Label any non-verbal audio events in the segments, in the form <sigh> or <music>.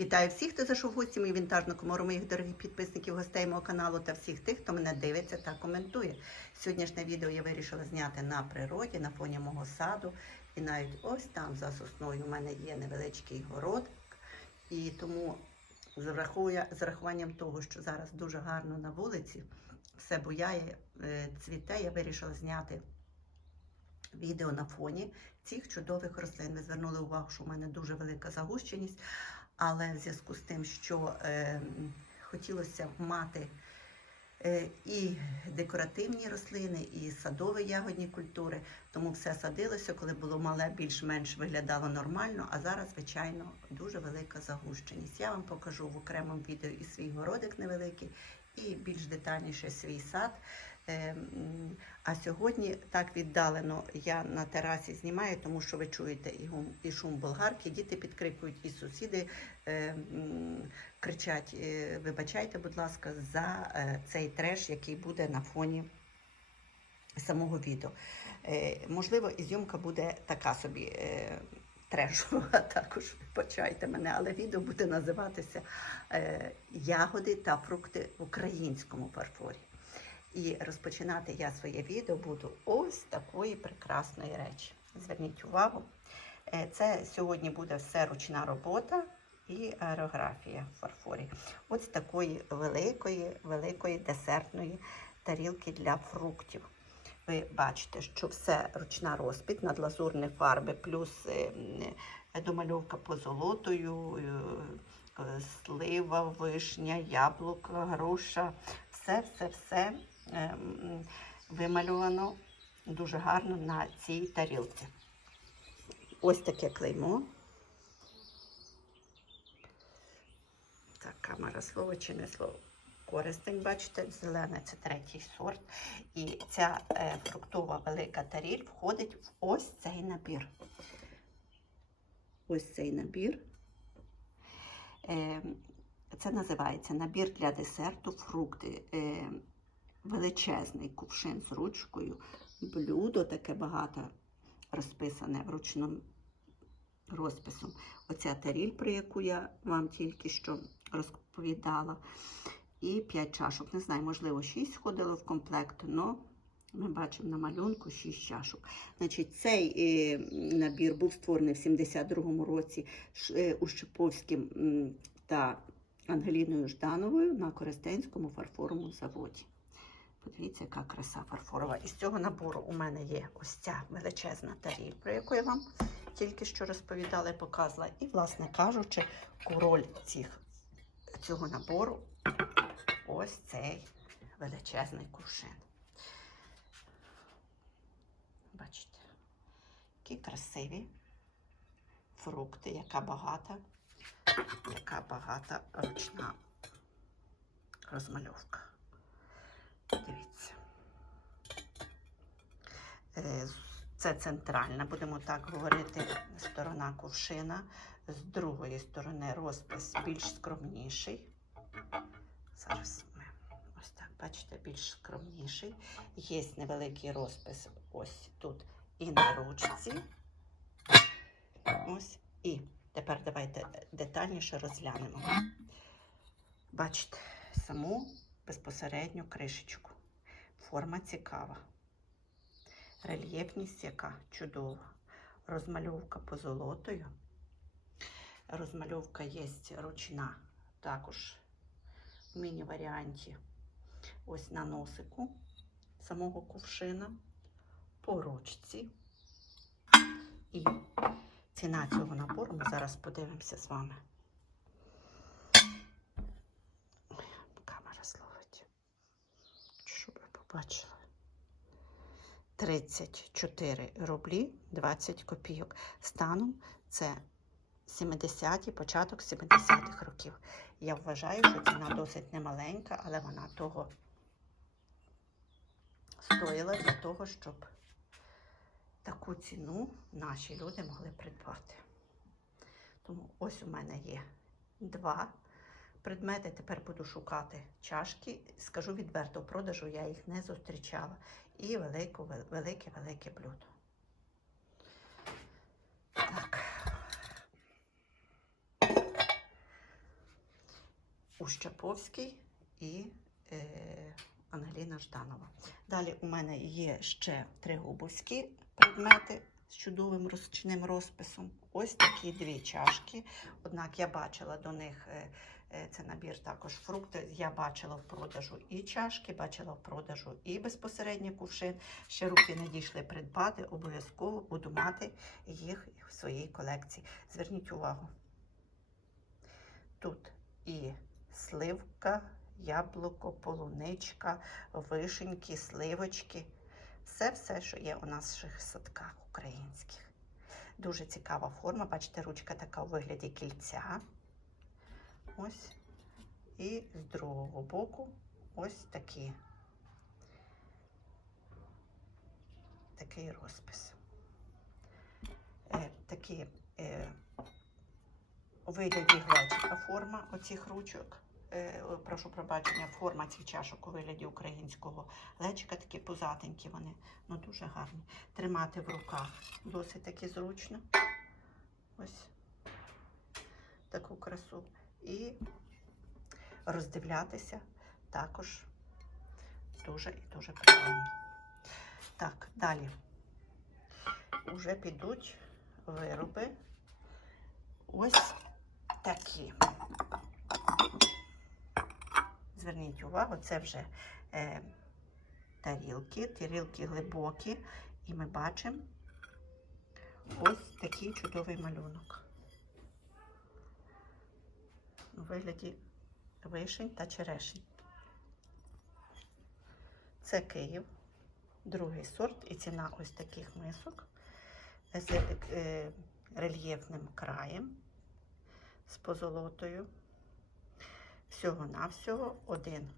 Вітаю всіх, хто зайшов в гості мій вінтажну комору, моїх дорогих підписників, гостей мого каналу та всіх тих, хто мене дивиться та коментує. Сьогоднішнє відео я вирішила зняти на природі, на фоні мого саду. І навіть ось там за сосною у мене є невеличкий город. І тому з врахуванням того, що зараз дуже гарно на вулиці, все буяє, е, цвіте, я вирішила зняти відео на фоні цих чудових рослин. Ви звернули увагу, що в мене дуже велика загущеність, але в зв'язку з тим, що е, хотілося мати е, і декоративні рослини, і садові ягодні культури, тому все садилося, коли було мале, більш-менш виглядало нормально, а зараз, звичайно, дуже велика загущеність. Я вам покажу в окремому відео і свій городик невеликий, і більш детальніше свій сад. Е, А сьогодні так віддалено я на терасі знімаю, тому що ви чуєте і, шум болгарки, діти підкрикують, і сусіди е, кричать: е, вибачайте, будь ласка, за цей треш, який буде на фоні самого відео. Можливо, і зйомка буде така собі. Трешова, <laughs> також вибачайте мене, але відео буде називатися Ягоди та фрукти в українському фарфорі. І розпочинати я своє відео буду ось такої прекрасної речі. Зверніть увагу, е, це сьогодні буде все ручна робота і аерографія в фарфорі. Ось такої великої, великої десертної тарілки для фруктів. Ви бачите, що все ручна розпід, надлазурні фарби, плюс е, домальовка позолотою, е, е, слива, вишня, яблука, груша. Все, все, все е, м, вимальовано дуже гарно на цій тарілці. Ось таке клеймо. Так, камера слово чи не слово. Користень, бачите, зелене це третій сорт. І ця е, фруктова велика таріль входить в ось цей набір. Ось цей набір. Е, це називається набір для десерту фрукти. Величезний кувшин з ручкою, блюдо таке багато розписане ручним розписом. Оця таріль, про яку я вам тільки що розповідала. І 5 чашок. Не знаю, можливо, 6 входило в комплект, але ми бачимо на малюнку 6 чашок. Значить, Цей е, набір був створений в 72-му році е, Ущеповським та Ангеліною Ждановою на Коростенському фарфоровому заводі. Подивіться, яка краса фарфорова. Із цього набору у мене є ось ця величезна таріль, про яку я вам тільки що розповідала і показувала. І, власне кажучи, король цих, цього набору ось цей величезний кувшин. Бачите, які красиві фрукти, яка багата, яка багата ручна розмальовка. Дивіться. Е, Це центральна, будемо так говорити, сторона кувшина. З другої сторони розпис більш скромніший. Зараз ми ось так, бачите, більш скромніший. Є невеликий розпис ось тут і на ручці. Ось. І тепер давайте детальніше розглянемо. Бачите, саму безпосередню кришечку. Форма цікава. Рельєфність яка чудова. Розмальовка позолотою. Розмальовка є ручна, також в міні-варіанті. Ось на носику самого кувшина, по ручці. І ціна цього набору ми зараз подивимося з вами. Побачили. 34 рублі 20 копійок. Станом це 70-ті, початок 70-х років. Я вважаю, що ціна досить немаленька, але вона того стоїла для того, щоб таку ціну наші люди могли придбати. Тому ось у мене є два предмети. Тепер буду шукати чашки. Скажу відверто, продажу я їх не зустрічала. І велике, велике блюдо. Так. Ущаповський і е, Ангеліна Жданова. Далі у мене є ще тригубовські предмети з чудовим ручним розписом. Ось такі дві чашки. Однак я бачила до них. Е, Це набір також фрукти. Я бачила в продажу і чашки, бачила в продажу і безпосередньо кувшин. Ще руки не дійшли придбати. Обов'язково буду мати їх в своїй колекції. Зверніть увагу. Тут і сливка, яблуко, полуничка, вишеньки, сливочки. Все-все, що є у наших садках українських. Дуже цікава форма. Бачите, ручка така у вигляді кільця. Ось. І з другого боку ось такі. Такий розпис. Е, такі е, вигляді глечика форма оцих ручок. Е, прошу пробачення, форма цих чашок у вигляді українського глечика, такі пузатенькі вони, ну дуже гарні. Тримати в руках досить таки зручно. Ось таку красу. І роздивлятися також дуже і дуже приємно. Так, далі. Уже підуть вироби. Ось такі. Зверніть увагу, це вже е, тарілки, тарілки глибокі, і ми бачимо ось такий чудовий малюнок. У вигляді вишень та черешень. Це Київ, другий сорт, і ціна ось таких мисок з е, рельєфним краєм з позолотою. Всього-навсього один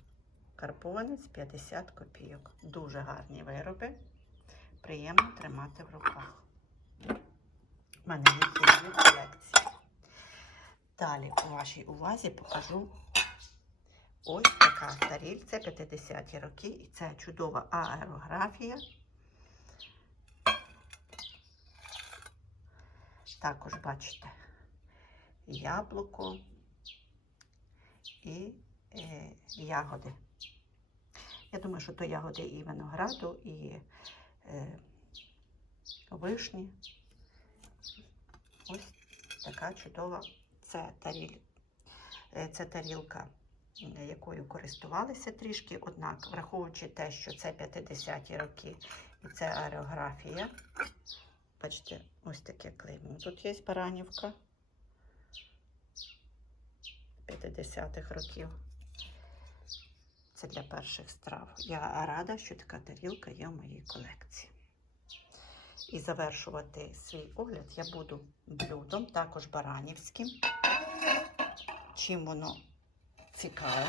карбованець 50 копійок. Дуже гарні вироби. Приємно тримати в руках. У мене є дві колекції. Далі у вашій увазі покажу ось така таріль. Це 50-ті роки, і це чудова аерографія. Також бачите яблуко і е, ягоди. Я думаю, що то ягоди і винограду, і е, вишні. Ось така чудова це таріль. Е, Це тарілка, е, якою користувалися трішки, однак, враховуючи те, що це 50-ті роки і це аерографія. Бачите, ось таке клеймо. Тут є баранівка 50-х років. Це для перших страв. Я рада, що така тарілка є в моїй колекції. І завершувати свій огляд я буду блюдом, також баранівським. Чим воно цікаве?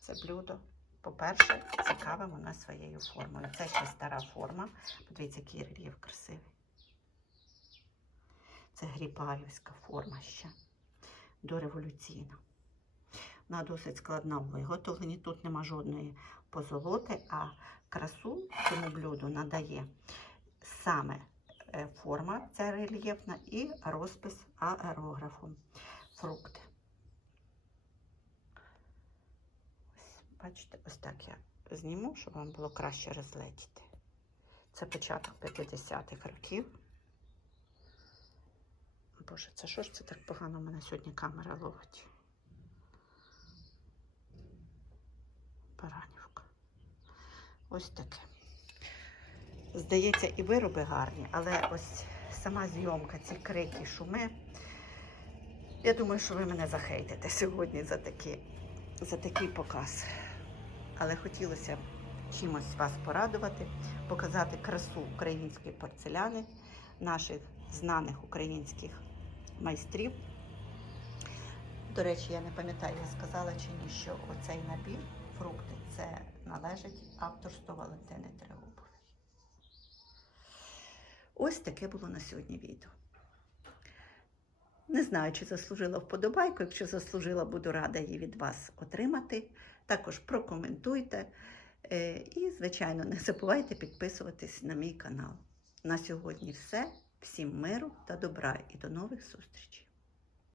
Це блюдо. По-перше, цікаве воно своєю формою. Це ще стара форма. Подивіться, який рельєф красивий. Це грібарівська форма ще дореволюційна. Вона досить складна в виготовленні. Тут нема жодної позолоти, а красу цьому блюду надає саме е, форма, ця рельєфна, і розпис аерографом. Фрукти. Ось, бачите, ось так я зніму, щоб вам було краще розгледіти. Це початок 50-х років. Боже, це що ж це так погано в мене сьогодні камера ловить? Баранівка. Ось таке. Здається, і вироби гарні, але ось сама зйомка, ці крики, шуми. Я думаю, що ви мене захейтите сьогодні за такий, за такий показ. Але хотілося чимось вас порадувати, показати красу української порцеляни, наших знаних українських майстрів. До речі, я не пам'ятаю, я сказала чи ні, що оцей набір фрукти це належить авторству Валентини Трегубової. Ось таке було на сьогодні відео. Не знаю, чи заслужила вподобайку. Якщо заслужила, буду рада її від вас отримати. Також прокоментуйте. Е, І, звичайно, не забувайте підписуватись на мій канал. На сьогодні все. Всім миру та добра і до нових зустрічей!